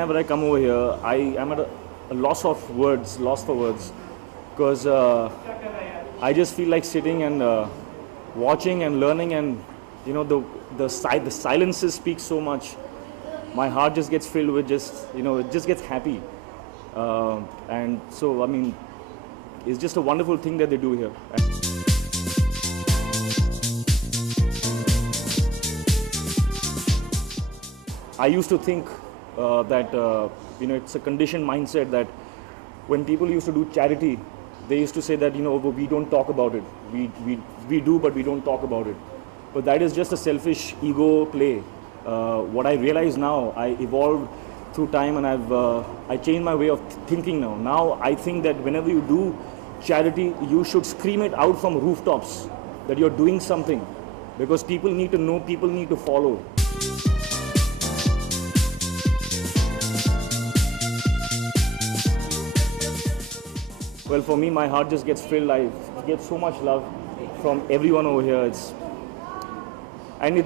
whenever I come over here, I am at a loss of words, lost for words, because I just feel like sitting and watching and learning, and the silences speak so much. My heart just gets filled with it just gets happy, and so I mean, it's just a wonderful thing that they do here. I used to think that it's a conditioned mindset that when people used to do charity, they used to say that we don't talk about it. We do, but we don't talk about it. But that is just a selfish ego play. What I realize now, I evolved through time, and I changed my way of thinking now. Now I think that whenever you do charity, you should scream it out from rooftops that you're doing something, because people need to know, people need to follow. Well, for me, my heart just gets filled. I get so much love from everyone over here.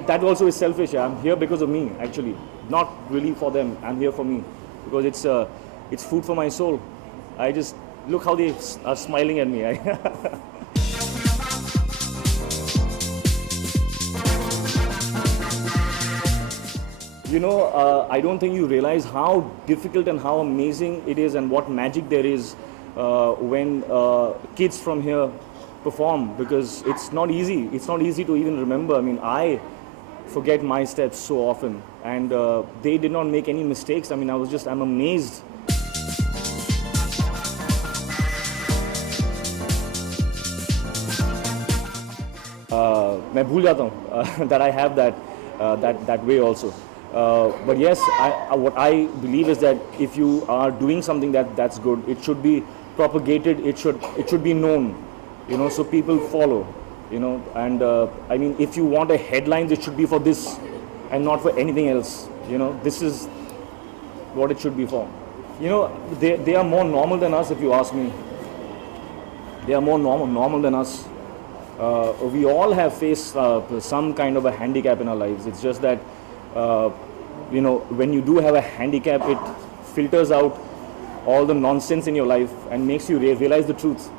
That also is selfish. I'm here because of me, actually. Not really for them. I'm here for me, because it's food for my soul. I just look how they are smiling at me. I don't think you realize how difficult and how amazing it is, and what magic there is when kids from here perform, because it's not easy. It's not easy to even remember. I mean, I forget my steps so often, and they did not make any mistakes. I mean, I'm amazed. मैं भूल जाता हूँ that I have that way also. But yes, what I believe is that if you are doing something that's good, it should be propagated. It should be known, so people follow, And I mean, if you want a headlines, it should be for this and not for anything else. This is what it should be for. They are more normal than us, if you ask me. They are more normal than us. We all have faced some kind of a handicap in our lives. It's just that, when you do have a handicap, it filters out all the nonsense in your life and makes you realize the truth.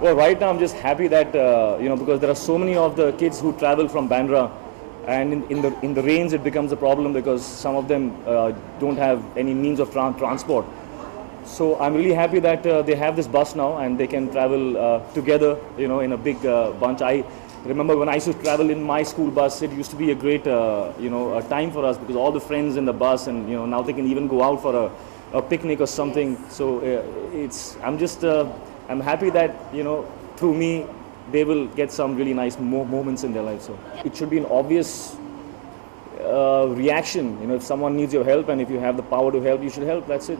Well, right now I'm just happy that, because there are so many of the kids who travel from Bandra, and in the rains it becomes a problem because some of them don't have any means of transport. So I'm really happy that they have this bus now, and they can travel together, in a big bunch. I remember when I used to travel in my school bus, it used to be a great, a time for us, because all the friends in the bus, and now they can even go out for a picnic or something. So I'm happy that through me they will get some really nice moments in their life. So it should be an obvious reaction. If someone needs your help, and if you have the power to help, you should help. That's it.